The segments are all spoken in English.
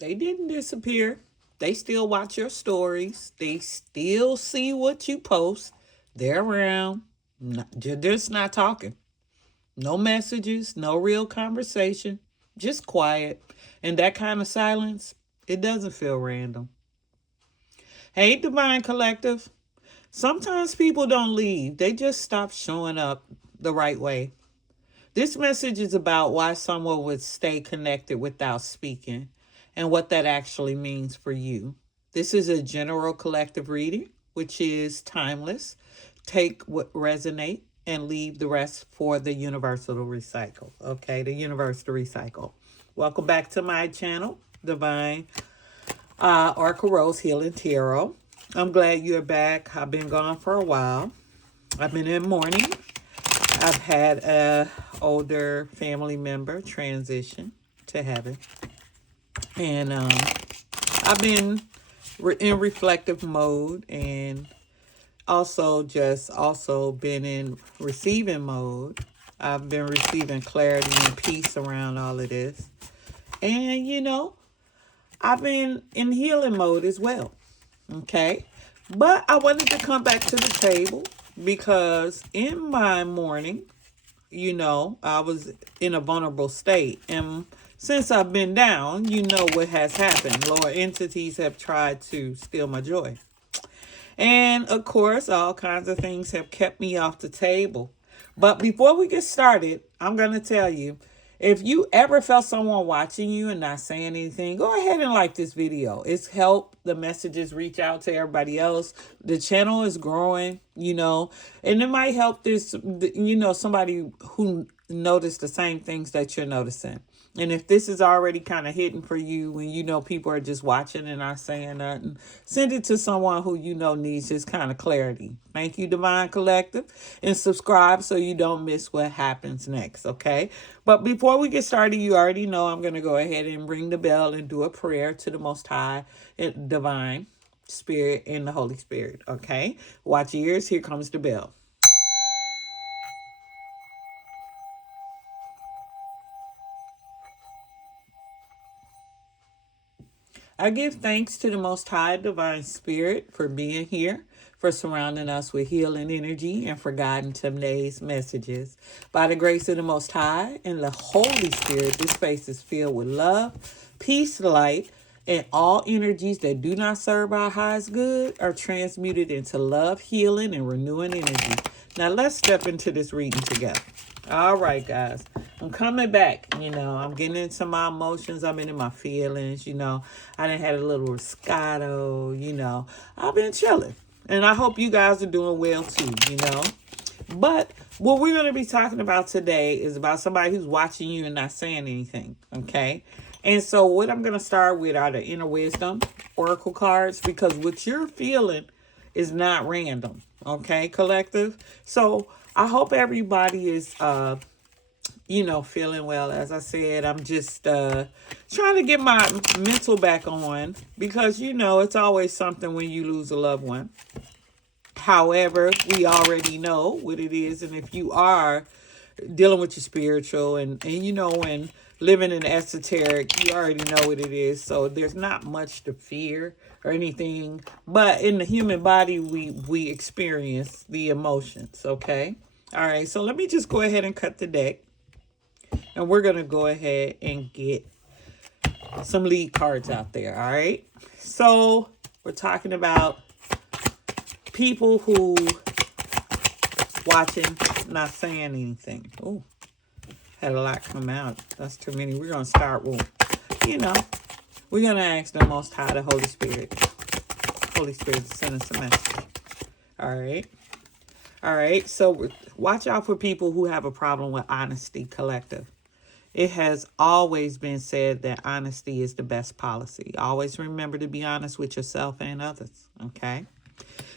They didn't disappear. They still watch your stories. They still see what you post. They're around. They're just not talking. No messages, no real conversation, just quiet. And that kind of silence, it doesn't feel random. Hey, Divine Collective. Sometimes people don't leave, they just stop showing up the right way. This message is about why someone would stay connected without speaking and what that actually means for you. This is a general collective reading, which is timeless. Take what resonate and leave the rest for the universal to recycle. Okay, the universe to recycle. Welcome back to my channel, Divine Oracle Rose Healing Tarot. I'm glad you're back. I've been gone for a while. I've been in mourning. I've had a older family member transition to heaven, and I've been in reflective mode, and also been in receiving mode. I've been receiving clarity and peace around all of this, and I've been in healing mode as well. Okay, but I wanted to come back to the table because in my morning, I was in a vulnerable state. And since I've been down, you know what has happened. Lower entities have tried to steal my joy. And of course, all kinds of things have kept me off the table. But before we get started, I'm going to tell you, if you ever felt someone watching you and not saying anything, go ahead and like this video. It's helped the messages reach out to everybody else. The channel is growing, and it might help somebody who noticed the same things that you're noticing. And if this is already kind of hidden for you when people are just watching and not saying nothing, send it to someone who needs this kind of clarity. Thank you, Divine Collective. And subscribe so you don't miss what happens next, okay? But before we get started, you already know I'm going to go ahead and ring the bell and do a prayer to the Most High, Divine Spirit, and the Holy Spirit, okay? Watch your ears. Here comes the bell. I give thanks to the Most High Divine Spirit for being here, for surrounding us with healing energy, and for guiding today's messages. By the grace of the Most High and the Holy Spirit, this space is filled with love, peace, light, and all energies that do not serve our highest good are transmuted into love, healing, and renewing energy. Now let's step into this reading together. All right, guys. I'm coming back. I'm getting into my emotions. I'm into my feelings. I done had a little Moscato. I've been chilling. And I hope you guys are doing well too. But what we're going to be talking about today is about somebody who's watching you and not saying anything. Okay. And so what I'm going to start with are the Inner Wisdom Oracle cards, because what you're feeling is not random. Okay, collective. So I hope everybody is feeling well. As I said, I'm just trying to get my mental back on, because it's always something when you lose a loved one. However, we already know what it is, and if you are dealing with your spiritual and living in esoteric, you already know what it is. So there's not much to fear or anything, but in the human body, we experience the emotions. Okay. All right. So let me just go ahead and cut the deck, and we're going to go ahead and get some lead cards out there. All right. So we're talking about people who watching, not saying anything. Oh, had a lot come out. That's too many. We're going to start with, we're going to ask the Most High, the Holy Spirit. Holy Spirit, to send us a message. All right. All right. So watch out for people who have a problem with honesty, collective. It has always been said that honesty is the best policy. Always remember to be honest with yourself and others. Okay.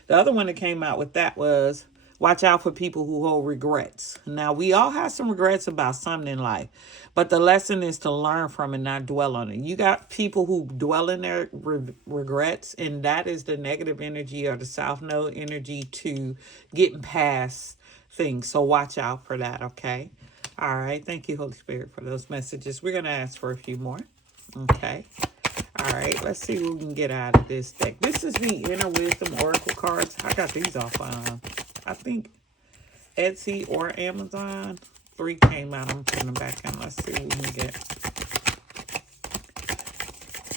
The other one that came out with that was watch out for people who hold regrets. Now, we all have some regrets about something in life, but the lesson is to learn from and not dwell on it. You got people who dwell in their regrets, and that is the negative energy or the South Node energy to getting past things. So watch out for that, okay? All right. Thank you, Holy Spirit, for those messages. We're going to ask for a few more. Okay. right, let's see what we can get out of this deck. This is the Inner Wisdom Oracle cards. I got these off, I think, Etsy or Amazon. 3 came out. I'm putting them back in. Let's see what we can get.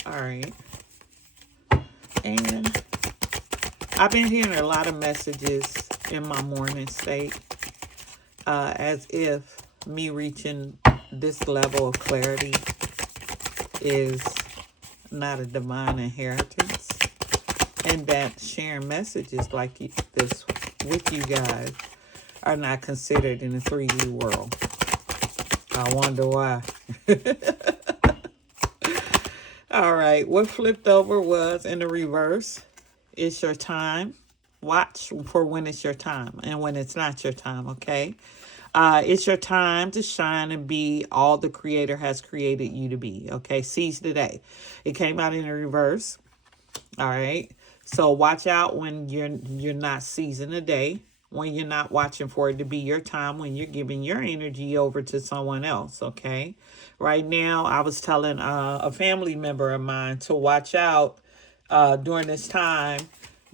All right. And I've been hearing a lot of messages in my morning state, as if me reaching this level of clarity is not a divine inheritance, and that sharing messages like this with you guys are not considered in the 3D world. I wonder why. All right, what flipped over was in the reverse. It's your time. Watch for when it's your time and when it's not your time, okay? It's your time to shine and be all the Creator has created you to be, okay? Seize the day. It came out in the reverse, all right? So watch out when you're not seizing the day, when you're not watching for it to be your time, when you're giving your energy over to someone else, okay? Right now, I was telling a family member of mine to watch out during this time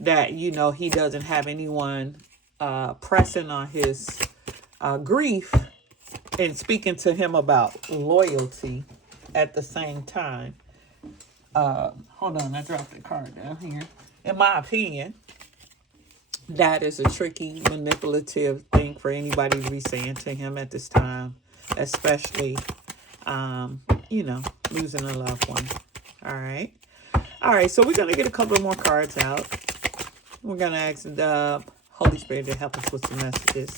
that, you know, he doesn't have anyone pressing on his grief and speaking to him about loyalty at the same time. Hold on, I dropped the card down here. In my opinion, that is a tricky, manipulative thing for anybody to be saying to him at this time, especially, you know, losing a loved one. All right. All right, so we're going to get a couple more cards out. We're going to ask the Holy Spirit to help us with some messages.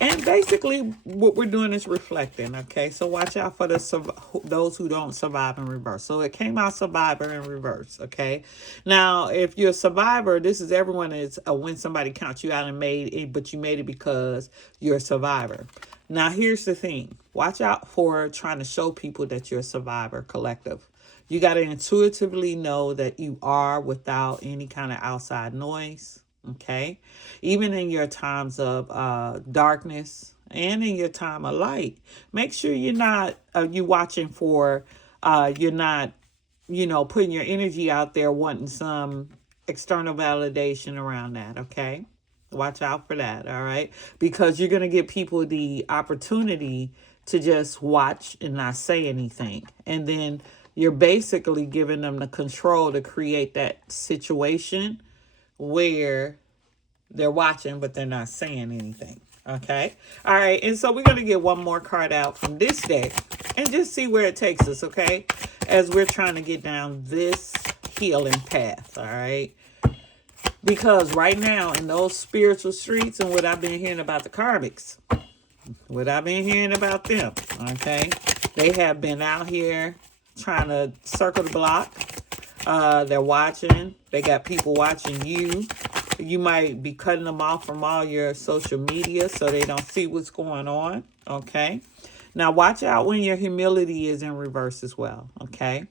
And basically, what we're doing is reflecting, okay? So watch out for those who don't survive in reverse. So it came out survivor in reverse, okay? Now, if you're a survivor, this is everyone is when somebody counts you out and made it, but you made it because you're a survivor. Now, here's the thing. Watch out for trying to show people that you're a survivor collective. You got to intuitively know that you are without any kind of outside noise. Okay, even in your times of darkness and in your time of light, make sure you're not you watching for you're not, you know, putting your energy out there wanting some external validation around that. Okay, watch out for that. All right, because you're going to give people the opportunity to just watch and not say anything, and then you're basically giving them the control to create that situation where they're watching, but they're not saying anything. Okay. All right. And so we're going to get one more card out from this deck and just see where it takes us. Okay. As we're trying to get down this healing path. All right. Because right now in those spiritual streets and what I've been hearing about the karmics, what I've been hearing about them. Okay. They have been out here trying to circle the block. They're watching. They got people watching you. You might be cutting them off from all your social media so they don't see what's going on. Okay. Now, watch out when your humility is in reverse as well. Okay.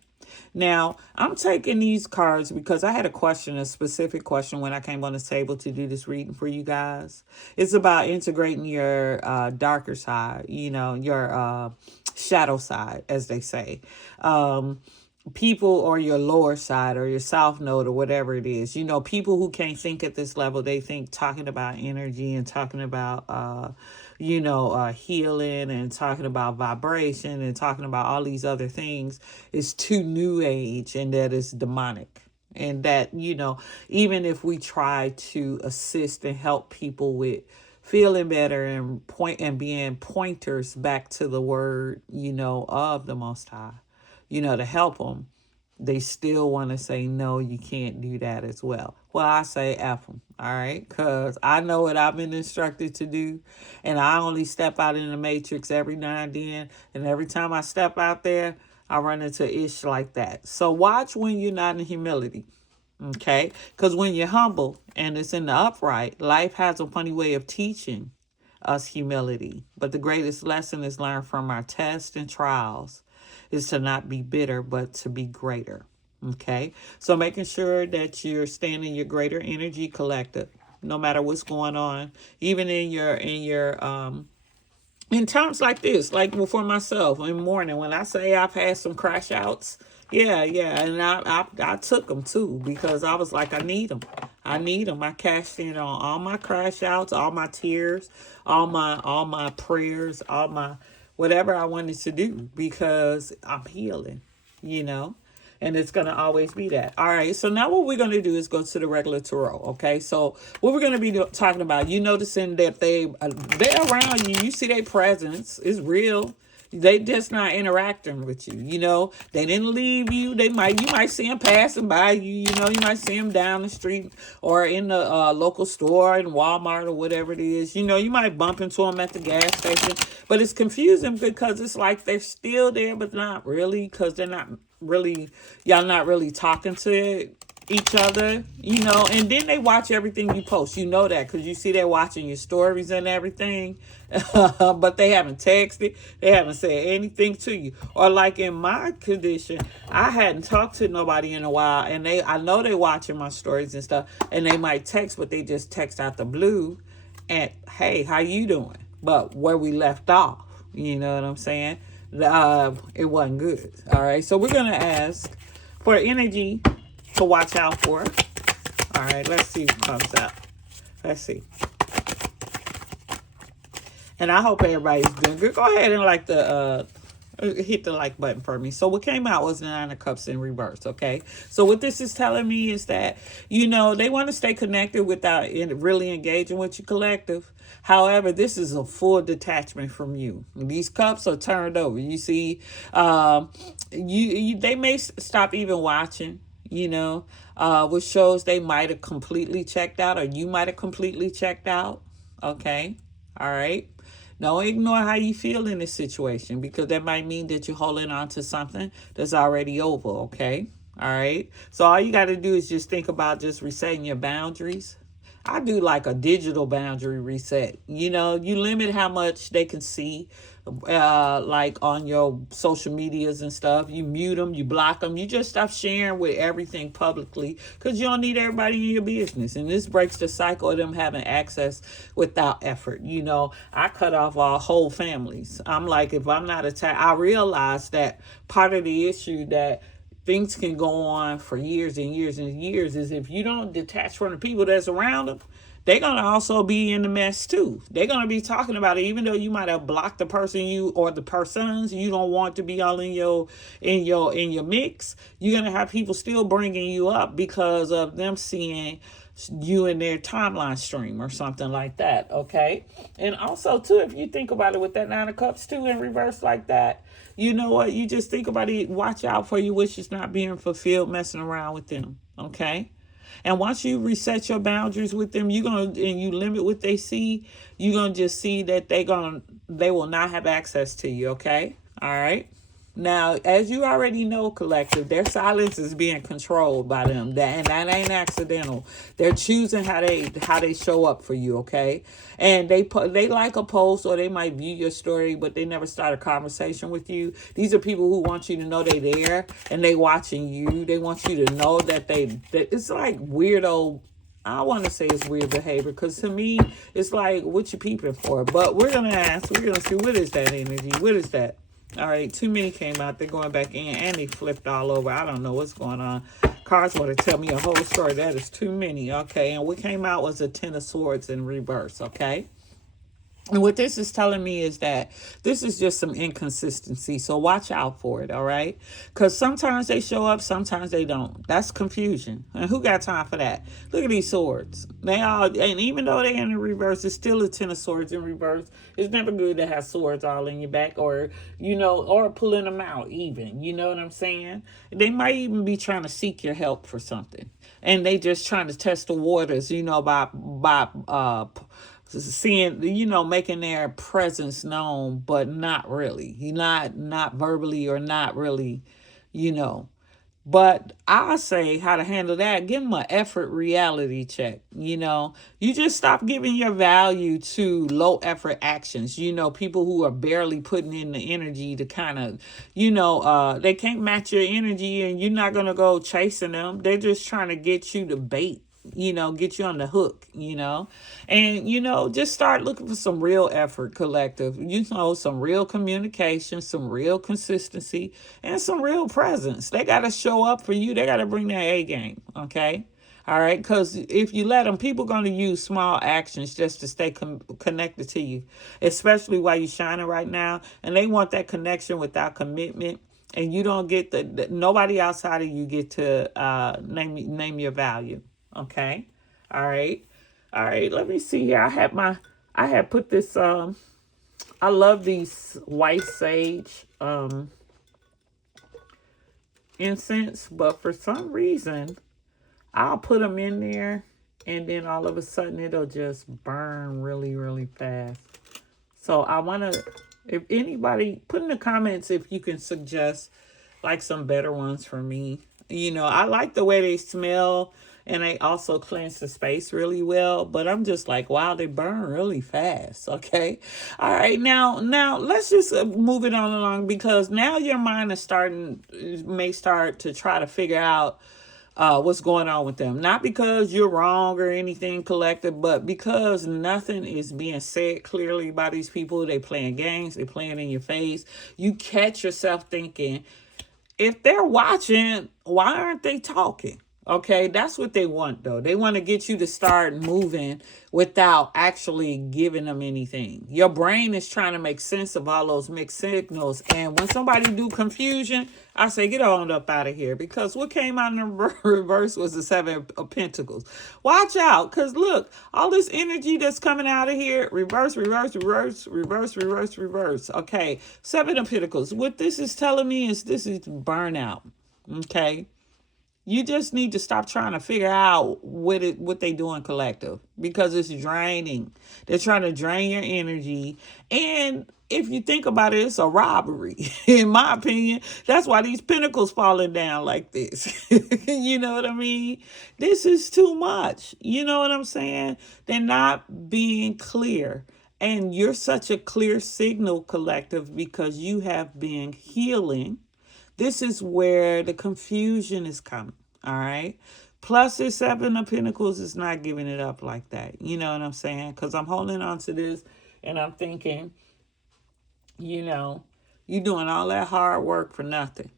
Now, I'm taking these cards because I had a specific question when I came on the table to do this reading for you guys. It's about integrating your darker side, you know, your shadow side, as they say. People or your lower side or your south node or whatever it is, you know, people who can't think at this level, they think talking about energy and talking about, healing and talking about vibration and talking about all these other things is too new age and that is demonic. And that, you know, even if we try to assist and help people with feeling better and being pointers back to the word, you know, of the Most High, you know, to help them, they still want to say, no, you can't do that as well. Well, I say F them, all right? Because I know what I've been instructed to do, and I only step out in the matrix every now and then, and every time I step out there, I run into ish like that. So watch when you're not in humility, okay? Because when you're humble and it's in the upright, life has a funny way of teaching us humility. But the greatest lesson is learned from our tests and trials is to not be bitter, but to be greater. Okay. So making sure that you're staying in your greater energy collective, no matter what's going on, even in times like this, like for myself in the morning, when I say I've had some crash outs Yeah, yeah, and I took them too because I was like, I need them. I need them. I cashed in on all my crash outs, all my tears, all my prayers, all my whatever I wanted to do because I'm healing, you know, and it's gonna always be that. All right. So now what we're gonna do is go to the regular tarot. Okay. So what we're gonna be talking about, you noticing that they're around you. You see their presence is real. They just not interacting with you. You know, they didn't leave you. You might see them passing by you. You know, you might see them down the street or in the local store in Walmart or whatever it is. You know, you might bump into them at the gas station, but it's confusing because it's like they're still there, but not really, because they're not really, y'all not really talking to each other, you know, and then they watch everything you post. You know that because you see they're watching your stories and everything, but they haven't texted, they haven't said anything to you. Or like in my condition, I hadn't talked to nobody in a while, and I know they watching my stories and stuff, and they might text, but they just text out the blue, and hey, how you doing? But where we left off, you know what I'm saying? It wasn't good. All right, so we're gonna ask for energy to watch out for. All right, let's see what comes out. Let's see. And I hope everybody's doing good. Go ahead and hit the like button for me. So what came out was the Nine of Cups in reverse, okay? So what this is telling me is that, you know, they want to stay connected without really engaging with your collective. However, this is a full detachment from you. These cups are turned over. You see, they may stop even watching, you know, which shows they might have completely checked out, or you might have completely checked out. Okay. All right. Don't ignore how you feel in this situation, because that might mean that you're holding on to something that's already over. Okay. All right. So all you got to do is just think about just resetting your boundaries. I do like a digital boundary reset. You know, you limit how much they can see, like on your social medias and stuff. You mute them, you block them. You just stop sharing with everything publicly because you don't need everybody in your business. And this breaks the cycle of them having access without effort. You know, I cut off our whole families. I'm like, if I'm not attacked, I realize that part of the issue that things can go on for years and years and years is if you don't detach from the people that's around them, they're going to also be in the mess too. They're going to be talking about it, even though you might have blocked the person you or the persons you don't want to be all in your mix. You're going to have people still bringing you up because of them seeing you in their timeline stream or something like that. Okay. And also too, if you think about it with that Nine of Cups too in reverse like that, you know what? You just think about it. Watch out for your wishes not being fulfilled, messing around with them. Okay. And once you reset your boundaries with them, and you limit what they see, you're gonna just see that they will not have access to you. Okay. All right. Now, as you already know, collective, their silence is being controlled by them. And that ain't accidental. They're choosing how they show up for you, okay? And they like a post, or they might view your story, but they never start a conversation with you. These are people who want you to know they're there and they watching you. They want you to know that it's like weirdo. I want to say it's weird behavior because to me, it's like, what you peeping for? But we're going to see, what is that energy? What is that? All right, too many came out. They're going back in, and they flipped all over. I don't know what's going on. Cards want to tell me a whole story. That is too many. Okay, and what came out was a Ten of Swords in reverse. Okay. And what this is telling me is that this is just some inconsistency. So watch out for it, all right? Because sometimes they show up, sometimes they don't. That's confusion. And who got time for that? Look at these swords. And even though they're in the reverse, it's still a Ten of Swords in reverse. It's never good to have swords all in your back, or, you know, or pulling them out even. You know what I'm saying? They might even be trying to seek your help for something. And they just trying to test the waters, you know, by seeing, you know, making their presence known, but not really. Not verbally, or not really, you know. But I say how to handle that. Give them an effort reality check. You know, you just stop giving your value to low effort actions. You know, people who are barely putting in the energy to kind of, you know, they can't match your energy, and you're not going to go chasing them. They're just trying to get you to bait. get you on the hook, and, just start looking for some real effort, collective, some real communication, some real consistency, and some real presence. They got to show up for you. They got to bring their A game. Okay. All right. Because if you let them, people going to use small actions just to stay connected to you, especially while you're shining right now. And they want that connection without commitment. And you don't get nobody outside of you get to name your value. Okay. All right. All right. Let me see here. I had put this, I love these white sage, incense, but for some reason, I'll put them in there and then all of a sudden it'll just burn really, really fast. So I want to, if anybody, put in the comments if you can suggest like some better ones for me. I like the way they smell and they also cleanse the space really well, but I'm just like, wow, they burn really fast. Okay. All right. Now let's just move it on along, because now your mind may start to try to figure out what's going on with them. Not because you're wrong or anything, collective, but because nothing is being said clearly by these people. They playing games. They playing in your face. You catch yourself thinking, if they're watching, why aren't they talking? Okay, that's what they want, though. They want to get you to start moving without actually giving them anything. Your brain is trying to make sense of all those mixed signals. And when somebody do confusion, I say, get on up out of here. Because what came out in the reverse was the Seven of Pentacles. Watch out, because look, all this energy that's coming out of here, reverse, reverse, reverse, reverse, reverse, reverse. Okay, Seven of Pentacles. What this is telling me is this is burnout. Okay. You just need to stop trying to figure out what they doing, collective, because it's draining. They're trying to drain your energy. And if you think about it, it's a robbery. In my opinion, that's why these pentacles falling down like this. You know what I mean? This is too much. You know what I'm saying? They're not being clear. And you're such a clear signal, collective, because you have been healing. This is where the confusion is coming. All right. Plus, the Seven of Pentacles is not giving it up like that. You know what I'm saying? Because I'm holding on to this and I'm thinking, you're doing all that hard work for nothing.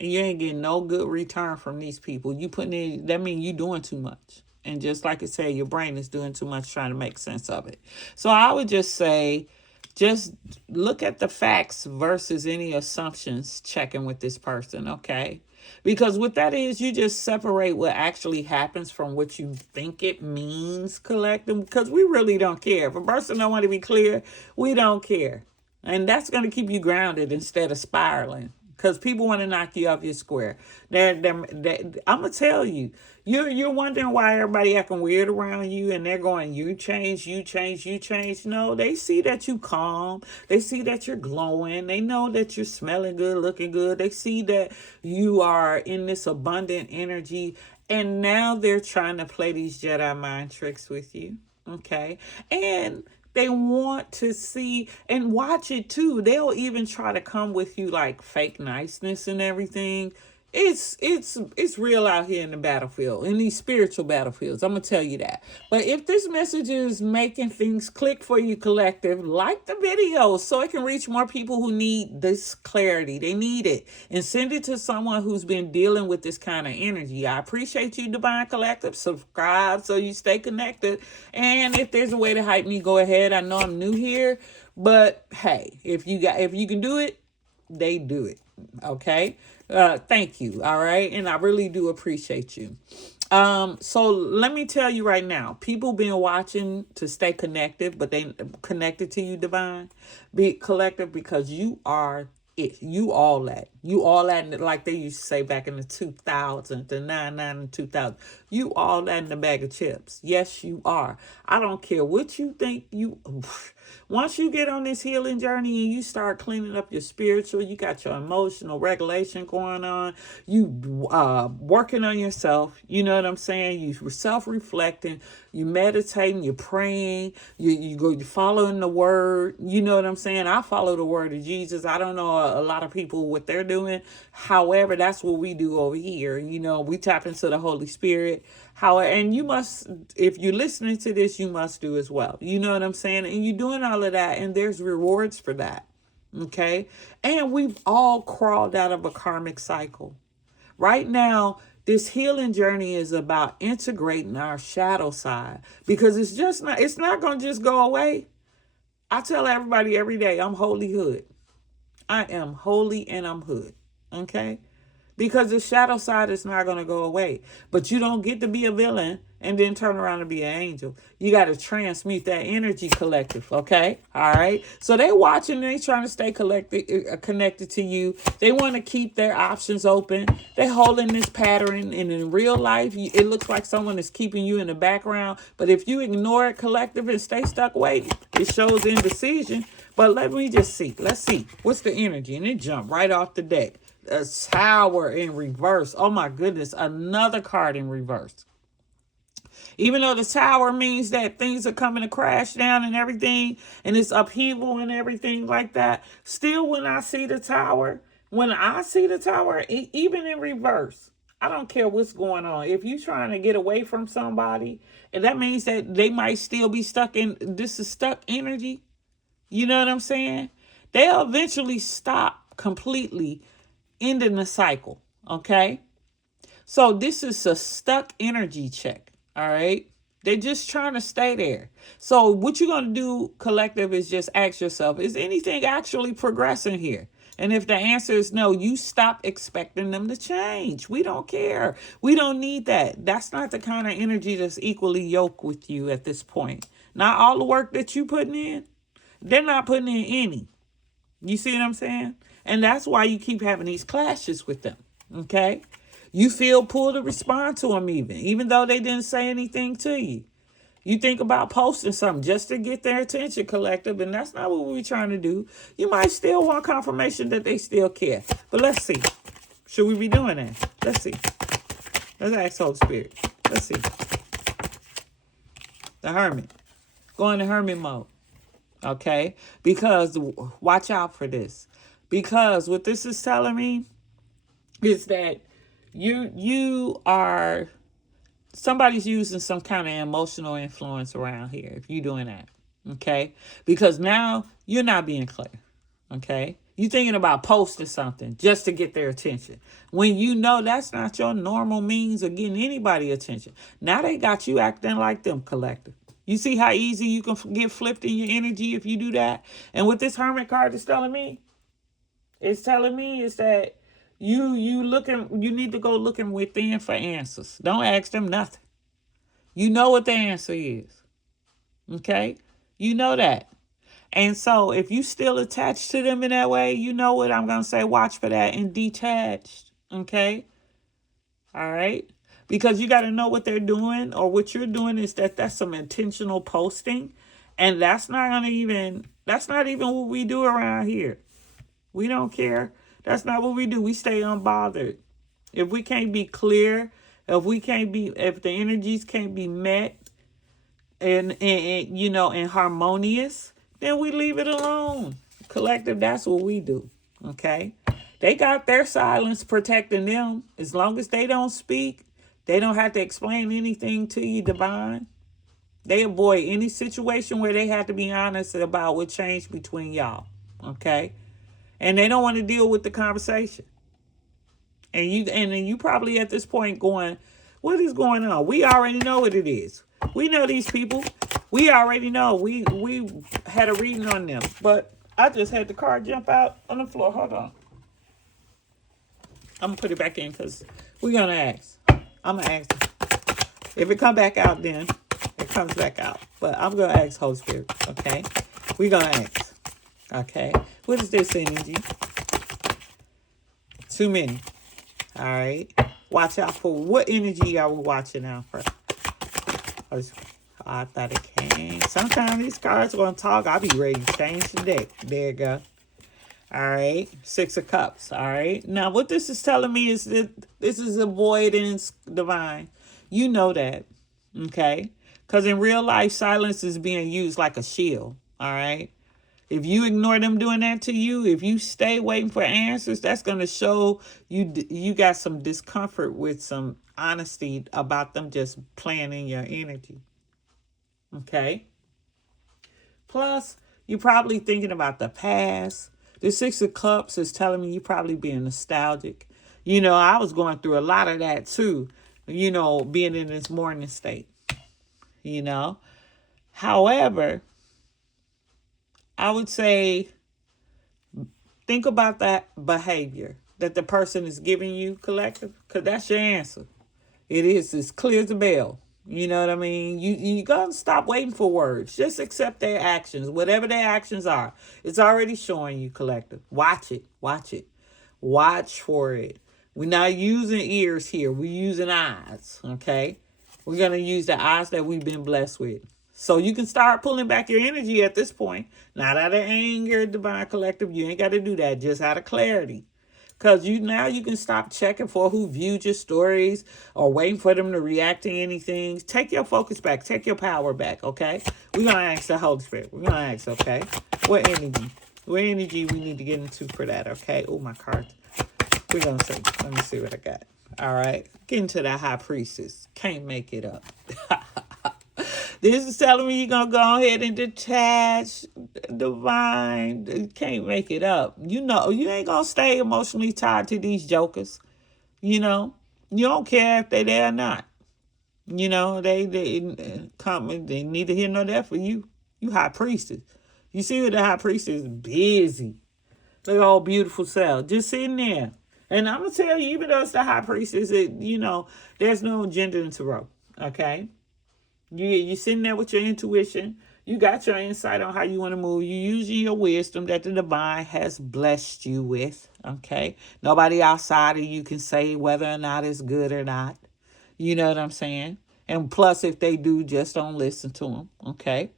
And you ain't getting no good return from these people. You putting in, that means you doing too much. And just like I said, your brain is doing too much trying to make sense of it. So I would just say, just look at the facts versus any assumptions checking with this person, okay? Because what that is, you just separate what actually happens from what you think it means, collective, because we really don't care. If a person don't want to be clear, we don't care. And that's going to keep you grounded instead of spiraling. Because people want to knock you off your square. I'm going to tell you, you're wondering why everybody acting weird around you, and they're going, you change, you change, you change. No, they see that you calm. They see that you're glowing. They know that you're smelling good, looking good. They see that you are in this abundant energy. And now they're trying to play these Jedi mind tricks with you. Okay. And they want to see and watch it too. They'll even try to come with you like fake niceness and everything. It's real out here in the battlefield, in these spiritual battlefields. I'm gonna tell you that. But if this message is making things click for you, collective, like the video so it can reach more people who need this clarity. They need it, and send it to someone who's been dealing with this kind of energy. I appreciate you, Divine Collective. Subscribe so you stay connected. And if there's a way to hype me, go ahead. I know I'm new here, but hey, if you can do it, they do it. Okay. Thank you. All right. And I really do appreciate you. So let me tell you right now, people been watching to stay connected, but they connected to you, Divine. Be collective, because you are it. You all that. Like they used to say back in the 2000s, the 99 and 2000. You all that in the bag of chips. Yes, you are. I don't care what you think Once you get on this healing journey and you start cleaning up your spiritual, you got your emotional regulation going on, you working on yourself, you know what I'm saying? You self-reflecting, you meditating, you're praying, you're following the word, you know what I'm saying? I follow the word of Jesus. I don't know a lot of people what they're doing. However, that's what we do over here. You know, we tap into the Holy Spirit. And you must, if you're listening to this, you must do as well. You know what I'm saying? And you're doing all of that, and there's rewards for that. Okay? And we've all crawled out of a karmic cycle. Right now, this healing journey is about integrating our shadow side, because it's not going to just go away. I tell everybody every day, I'm holy hood. I am holy and I'm hood. Okay? Because the shadow side is not going to go away. But you don't get to be a villain and then turn around and be an angel. You got to transmute that energy, collective, okay? All right? So they watching, they trying to stay connected to you. They want to keep their options open. They holding this pattern, and in real life, it looks like someone is keeping you in the background. But if you ignore it, collective, and stay stuck waiting, it shows indecision. But let me just see. Let's see. What's the energy? And it jumped right off the deck. A Tower in reverse. Oh my goodness, another card in reverse. Even though the Tower means that things are coming to crash down and everything, and it's upheaval and everything like that, still when I see the Tower, even in reverse, I don't care what's going on. If you're trying to get away from somebody, and that means that they might still be stuck in, this is stuck energy. You know what I'm saying? They'll eventually stop completely, ending the cycle, okay? So this is a stuck energy check, all right? They're just trying to stay there. So what you're going to do, collective, is just ask yourself, is anything actually progressing here? And if the answer is no, you stop expecting them to change. We don't care. We don't need that. That's not the kind of energy that's equally yoked with you at this point. Not all the work that you putting in, they're not putting in any. You see what I'm saying? And that's why you keep having these clashes with them, okay? You feel pulled to respond to them even though they didn't say anything to you. You think about posting something just to get their attention, collective, and that's not what we're trying to do. You might still want confirmation that they still care. But let's see. Should we be doing that? Let's see. Let's ask Holy Spirit. Let's see. The Hermit. Go into Hermit mode, okay? Because, watch out for this. Because what this is telling me is that you are, somebody's using some kind of emotional influence around here if you're doing that, okay? Because now you're not being clear, okay? You're thinking about posting something just to get their attention, when you know that's not your normal means of getting anybody attention. Now they got you acting like them, collective. You see how easy you can get flipped in your energy if you do that? And what this Hermit card is telling me, it's telling me is that you need to go looking within for answers. Don't ask them nothing. You know what the answer is. Okay? You know that. And so if you still attached to them in that way, you know what I'm going to say, watch for that, and detached. Okay? All right? Because you got to know what they're doing, or what you're doing is that's some intentional posting. And that's not even what we do around here. We don't care. That's not what we do. We stay unbothered. If we can't be clear, if the energies can't be met and harmonious, then we leave it alone. Collective, that's what we do. Okay? They got their silence protecting them. As long as they don't speak, they don't have to explain anything to you, divine. They avoid any situation where they have to be honest about what changed between y'all. Okay? And they don't want to deal with the conversation. And you probably at this point going, what is going on? We already know what it is. We know these people. We already know. We had a reading on them. But I just had the card jump out on the floor. Hold on. I'm going to put it back in because we're going to ask. I'm going to ask. If it come back out, then it comes back out. But I'm going to ask Holy Spirit. Okay? We're going to ask. Okay, what is this energy? Too many. All right. Watch out for what energy are we watching out for? I thought it came. Sometimes these cards are going to talk. I'll be ready to change the deck. There you go. All right. 6 of Cups. All right. Now, what this is telling me is that this is avoidance, divine. You know that. Okay. Because in real life, silence is being used like a shield. All right. If you ignore them doing that to you, if you stay waiting for answers, that's going to show you got some discomfort with some honesty about them just playing in your energy. Okay. Plus, you're probably thinking about the past. The 6 of Cups is telling me you're probably being nostalgic. You know, I was going through a lot of that too, you know, being in this mourning state, you know. However, I would say think about that behavior that the person is giving you, collective, because that's your answer. It is as clear as a bell. You know what I mean? You gotta stop waiting for words. Just accept their actions, whatever their actions are. It's already showing you, collective. Watch it. Watch it. Watch for it. We're not using ears here. We're using eyes. Okay? We're gonna use the eyes that we've been blessed with. So you can start pulling back your energy at this point. Not out of anger, divine collective. You ain't got to do that. Just out of clarity. Because now you can stop checking for who viewed your stories or waiting for them to react to anything. Take your focus back. Take your power back, okay? We're going to ask the Holy Spirit. We're going to ask, okay? What energy? What energy we need to get into for that, okay? Oh, my cards. We're going to see. Let me see what I got. All right. Get into that High Priestess. Can't make it up. This is telling me you're going to go ahead and detach, divine. You can't make it up. You know, you ain't going to stay emotionally tied to these jokers. You know, you don't care if they're there or not. You know, they come, they neither here nor there for you. You High Priestess. You see what the High Priestess is busy. Look at all beautiful self. Just sitting there. And I'm going to tell you, even though it's the High Priestess, you know, there's no gender in tarot. Okay? You're sitting there with your intuition. You got your insight on how you want to move. You're using your wisdom that the divine has blessed you with. Okay? Nobody outside of you can say whether or not it's good or not. You know what I'm saying? And plus, if they do, just don't listen to them. Okay?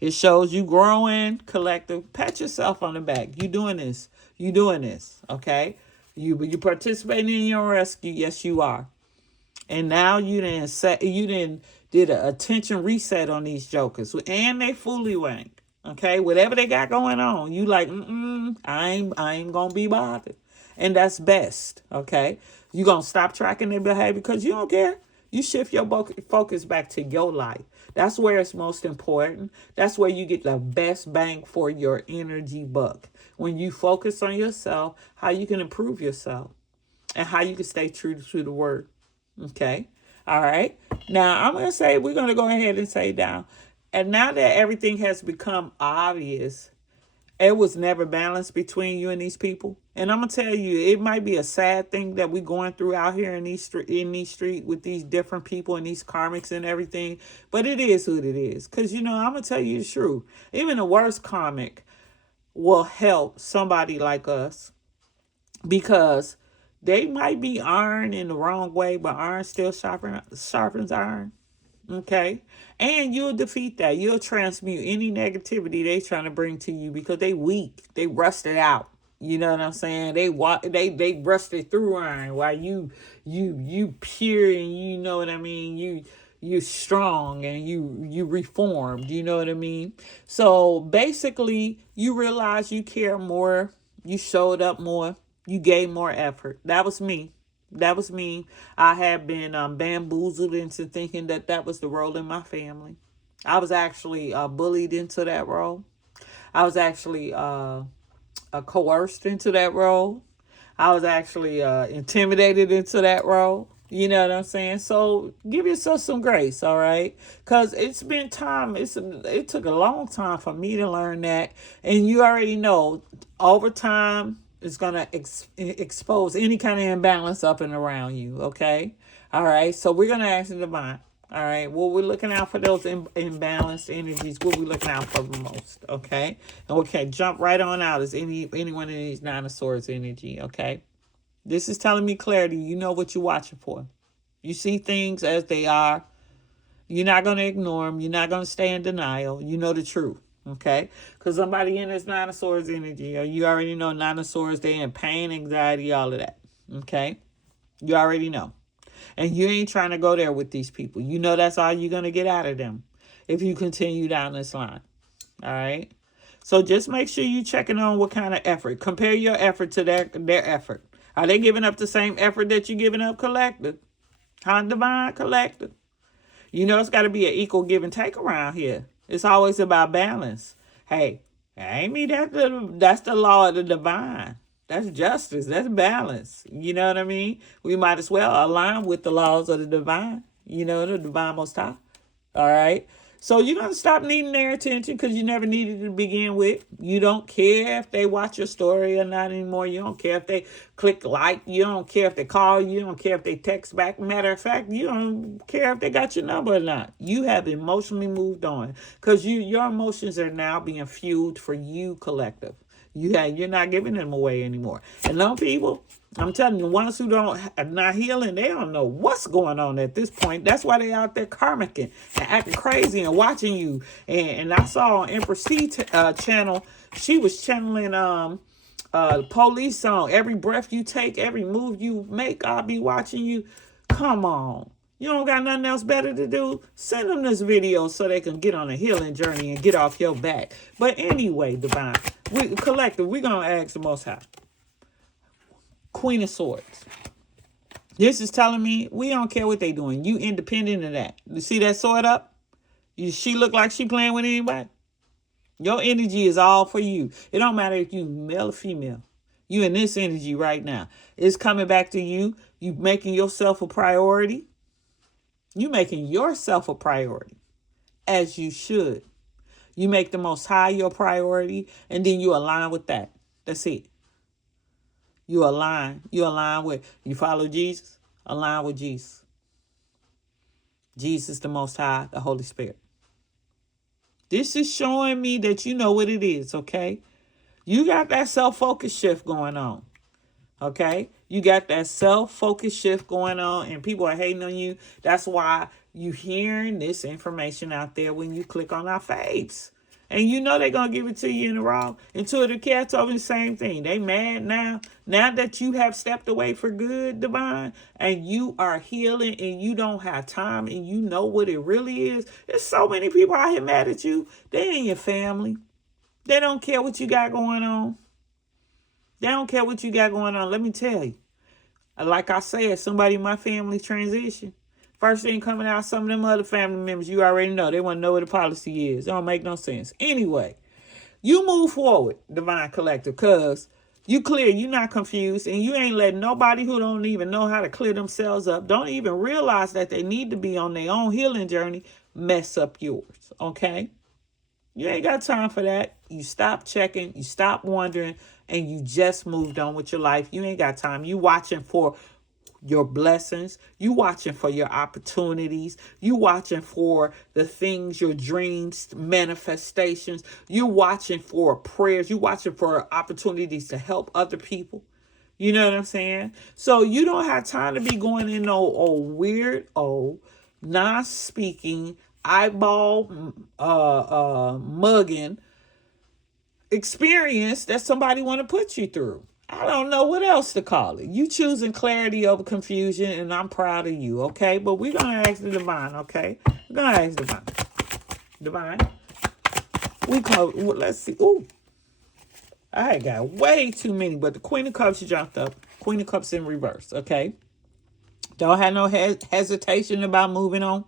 It shows you growing, collective. Pat yourself on the back. You doing this. You doing this. Okay? You participating in your rescue. Yes, you are. And now you didn't did an attention reset on these jokers, and they fully wank. Okay, whatever they got going on, you like, I ain't gonna be bothered, and that's best. Okay, you gonna stop tracking their behavior because you don't care. You shift your focus back to your life. That's where it's most important. That's where you get the best bang for your energy buck. When you focus on yourself, how you can improve yourself, and how you can stay true to the word. Okay. All right. Now, I'm going to say we're going to go ahead and say down. And now that everything has become obvious, it was never balanced between you and these people. And I'm going to tell you, it might be a sad thing that we're going through out here in these street with these different people and these karmics and everything. But it is what it is. Because, you know, I'm going to tell you the truth. Even the worst karmic will help somebody like us because they might be iron in the wrong way, but iron still sharpens iron. Okay? And you'll defeat that. You'll transmute any negativity they trying to bring to you because they weak. They rusted out. You know what I'm saying? They rusted through iron while you pure and you know what I mean? You strong and you reformed. You know what I mean? So basically you realize you care more. You showed up more. You gave more effort. That was me. That was me. I had been bamboozled into thinking that was the role in my family. I was actually bullied into that role. I was actually coerced into that role. I was actually intimidated into that role. You know what I'm saying? So give yourself some grace, all right? Because it's been time. It took a long time for me to learn that. And you already know, over time, it's going to expose any kind of imbalance up and around you, okay? All right, so we're going to ask the divine, all right? Well, we're looking out for those imbalanced energies. What we're looking out for the most, okay? And we can jump right on out as any one of these Nine of Swords energy, okay? This is telling me clarity. You know what you're watching for. You see things as they are. You're not going to ignore them. You're not going to stay in denial. You know the truth. Okay? Because somebody in this Nine of Swords energy, or you already know Nine of Swords, they in pain, anxiety, all of that. Okay? You already know. And you ain't trying to go there with these people. You know that's all you're going to get out of them if you continue down this line. All right? So just make sure you're checking on what kind of effort. Compare your effort to their effort. Are they giving up the same effort that you're giving up, collective? Huh, divine, collective? You know it's got to be an equal give and take around here. It's always about balance. Hey, ain't me that's the law of the divine. That's justice. That's balance. You know what I mean? We might as well align with the laws of the divine. You know, the divine most high. All right? So you're going to stop needing their attention because you never needed to begin with. You don't care if they watch your story or not anymore. You don't care if they click like. You don't care if they call you. You don't care if they text back. Matter of fact, you don't care if they got your number or not. You have emotionally moved on because your emotions are now being fueled for you, collective. You're not giving them away anymore. And some people, I'm telling you, the ones who are not healing, they don't know what's going on at this point. That's why they out there karmicking and acting crazy and watching you. And I saw on Empress C channel, she was channeling Police song. Every breath you take, every move you make, I'll be watching you. Come on. You don't got nothing else better to do? Send them this video so they can get on a healing journey and get off your back. But anyway, divine, collective, we're going to ask the Most High. Queen of Swords. This is telling me we don't care what they doing. You independent of that. You see that sword up? She look like she playing with anybody? Your energy is all for you. It don't matter if you male or female. You in this energy right now. It's coming back to you. You making yourself a priority. You making yourself a priority, as you should. You make the Most High your priority, and then you align with that. That's it. You align. You align with, you follow Jesus, align with Jesus. Jesus, the Most High, the Holy Spirit. This is showing me that you know what it is, okay? You got that self-focus shift going on, okay? You got that self-focus shift going on, and people are hating on you. That's why you hearing this information out there when you click on our faves. And you know they're going to give it to you in the raw. Intuitive Care told me the same thing. They mad now. Now that you have stepped away for good, divine, and you are healing and you don't have time and you know what it really is. There's so many people out here mad at you. They ain't your family. They don't care what you got going on. They don't care what you got going on. Let me tell you. Like I said, somebody in my family transition. First thing coming out, some of them other family members, you already know. They want to know what the policy is. It don't make no sense. Anyway, you move forward, Divine Collective, because you clear. You're not confused. And you ain't letting nobody who don't even know how to clear themselves up, don't even realize that they need to be on their own healing journey, mess up yours. Okay? You ain't got time for that. You stop checking. You stop wondering. And you just moved on with your life. You ain't got time. You watching for your blessings. You watching for your opportunities. You watching for the things, your dreams, manifestations. You watching for prayers. You watching for opportunities to help other people. You know what I'm saying? So you don't have time to be going in no old weird, non-speaking, eyeball mugging experience that somebody want to put you through. I don't know what else to call it. You choosing clarity over confusion, and I'm proud of you, okay? But we're going to ask the divine, okay? We're going to ask divine. Divine. Let's see. Ooh. I got way too many, but the Queen of Cups jumped up. Queen of Cups in reverse, okay? Don't have no hesitation about moving on.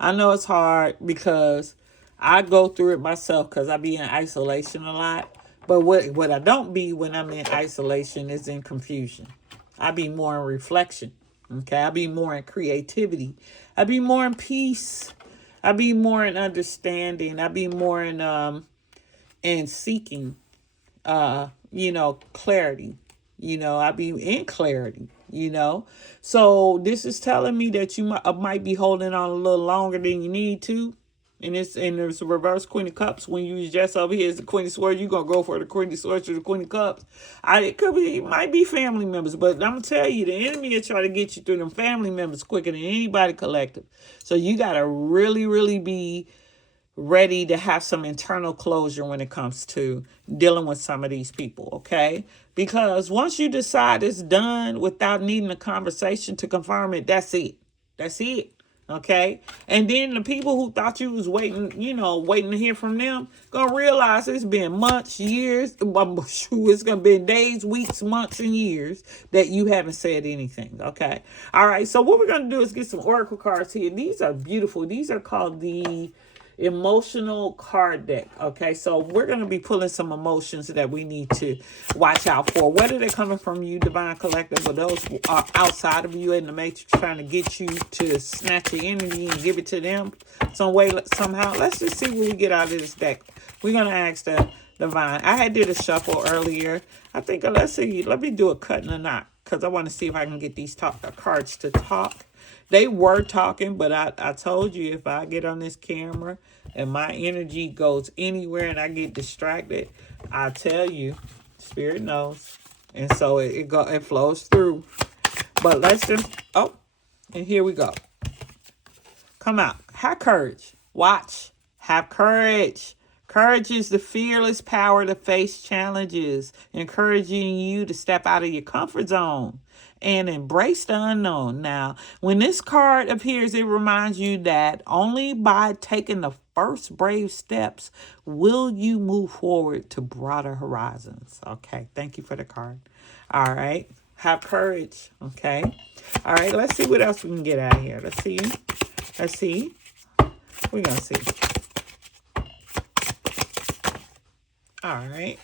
I know it's hard because I go through it myself because I be in isolation a lot. But what I don't be when I'm in isolation is in confusion. I be more in reflection. Okay, I be more in creativity. I be more in peace. I be more in understanding. I be more in seeking clarity. I be in clarity, So this is telling me that you might be holding on a little longer than you need to. And there's a reverse Queen of Cups. When you just over here as the Queen of Swords, you're gonna go for the Queen of Swords or the Queen of Cups. It might be family members, but I'm gonna tell you, the enemy will try to get you through them family members quicker than anybody collective. So you gotta really, really be ready to have some internal closure when it comes to dealing with some of these people, okay? Because once you decide it's done without needing a conversation to confirm it, that's it. That's it. Okay. And then the people who thought you was waiting, waiting to hear from them, gonna realize it's been months, years, it's gonna be days, weeks, months, and years that you haven't said anything. Okay. All right. So what we're gonna do is get some oracle cards here. These are beautiful. These are called the emotional card deck. Okay, so we're going to be pulling some emotions that we need to watch out for, whether they're coming from you, Divine Collective, or those who are outside of you in the matrix trying to get you to snatch your energy and give it to them some way, somehow. Let's just see what we get out of this deck. We're going to ask the Divine. I did a shuffle earlier. I think, let's see, let me do a cut and a knot, because I want to see if I can get these cards to talk. They were talking, but I told you, if I get on this camera and my energy goes anywhere and I get distracted, I tell you, Spirit knows. And so it flows through. But let's just, and here we go. Come out. Have courage. Watch. Have courage. Courage is the fearless power to face challenges, encouraging you to step out of your comfort zone and embrace the unknown. Now, when this card appears, it reminds you that only by taking the first brave steps will you move forward to broader horizons. Okay, thank you for the card. All right, have courage. Okay, all right, let's see what else we can get out of here. Let's see. We're gonna see. All right.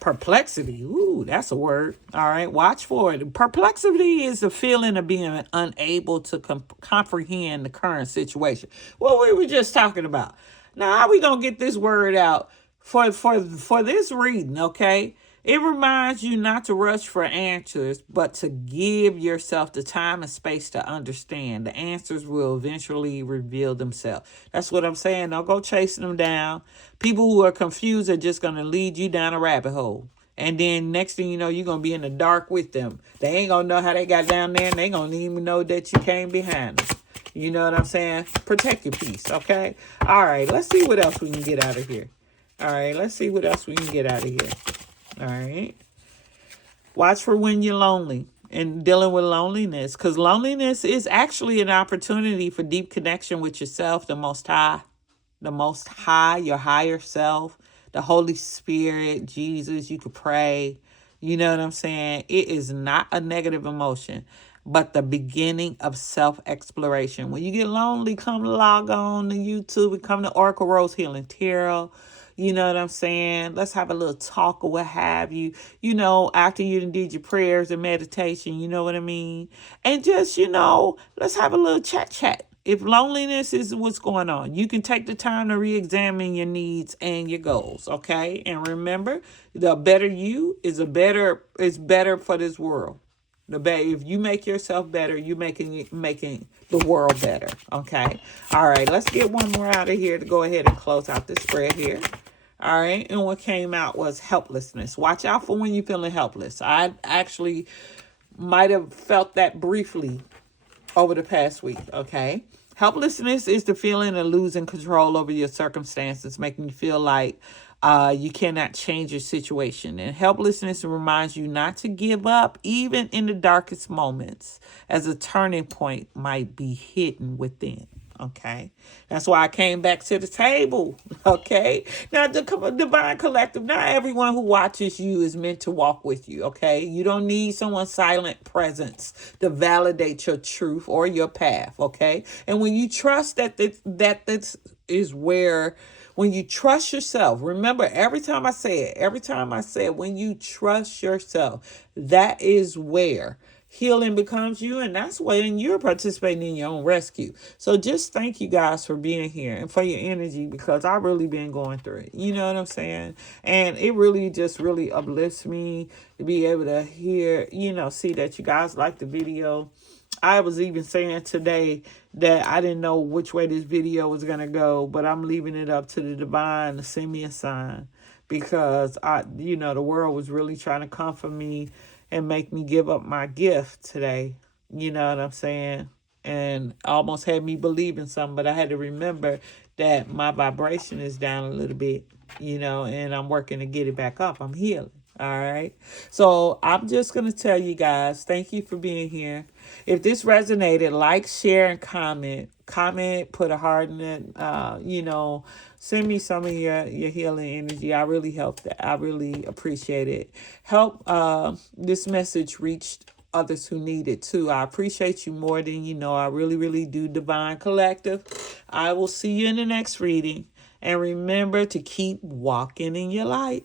Perplexity. Ooh, that's a word. All right. Watch for it. Perplexity is the feeling of being unable to comprehend the current situation. What we were just talking about. Now, how we going to get this word out for this reading, okay? It reminds you not to rush for answers, but to give yourself the time and space to understand. The answers will eventually reveal themselves. That's what I'm saying. Don't go chasing them down. People who are confused are just going to lead you down a rabbit hole. And then next thing you know, you're going to be in the dark with them. They ain't going to know how they got down there, and they going to even know that you came behind them. You know what I'm saying? Protect your peace, okay? All right, let's see what else we can get out of here. All right, let's see what else we can get out of here. All right. Watch for when you're lonely and dealing with loneliness, because loneliness is actually an opportunity for deep connection with yourself, the Most High, your higher self, the Holy Spirit, Jesus. You could pray. You know what I'm saying? It is not a negative emotion, but the beginning of self-exploration. When you get lonely, come log on to YouTube and come to Oracle Rose Healing Tarot. You know what I'm saying? Let's have a little talk or what have you. You know, after you did your prayers and meditation, you know what I mean? And just, let's have a little chat. If loneliness is what's going on, you can take the time to re-examine your needs and your goals, okay? And remember, the better you is better for this world. If you make yourself better, you're making the world better, okay? All right, let's get one more out of here to go ahead and close out this spread here. All right, and what came out was helplessness. Watch out for when you're feeling helpless. I actually might have felt that briefly over the past week, okay? Helplessness is the feeling of losing control over your circumstances, making you feel like you cannot change your situation. And helplessness reminds you not to give up, even in the darkest moments, as a turning point might be hidden within. Okay, that's why I came back to the table. Okay, now the Divine Collective, not everyone who watches you is meant to walk with you. Okay, you don't need someone's silent presence to validate your truth or your path. Okay, and when you trust that this is where, when you trust yourself, remember every time I say it, when you trust yourself, that is where healing becomes you, and that's when you're participating in your own rescue. So just thank you guys for being here and for your energy, because I've really been going through it. You know what I'm saying? And it really just really uplifts me to be able to hear, see that you guys like the video. I was even saying today that I didn't know which way this video was going to go, but I'm leaving it up to the divine to send me a sign, because the world was really trying to comfort me and make me give up my gift today. You know what I'm saying? And almost had me believing something, but I had to remember that my vibration is down a little bit, and I'm working to get it back up. I'm healing. All right. So I'm just going to tell you guys, thank you for being here. If this resonated, like, share, and comment. Comment, put a heart in it. Send me some of your healing energy. I really help that. I really appreciate it. Help this message reach others who need it too. I appreciate you more than you know. I really, really do. Divine Collective. I will see you in the next reading. And remember to keep walking in your light.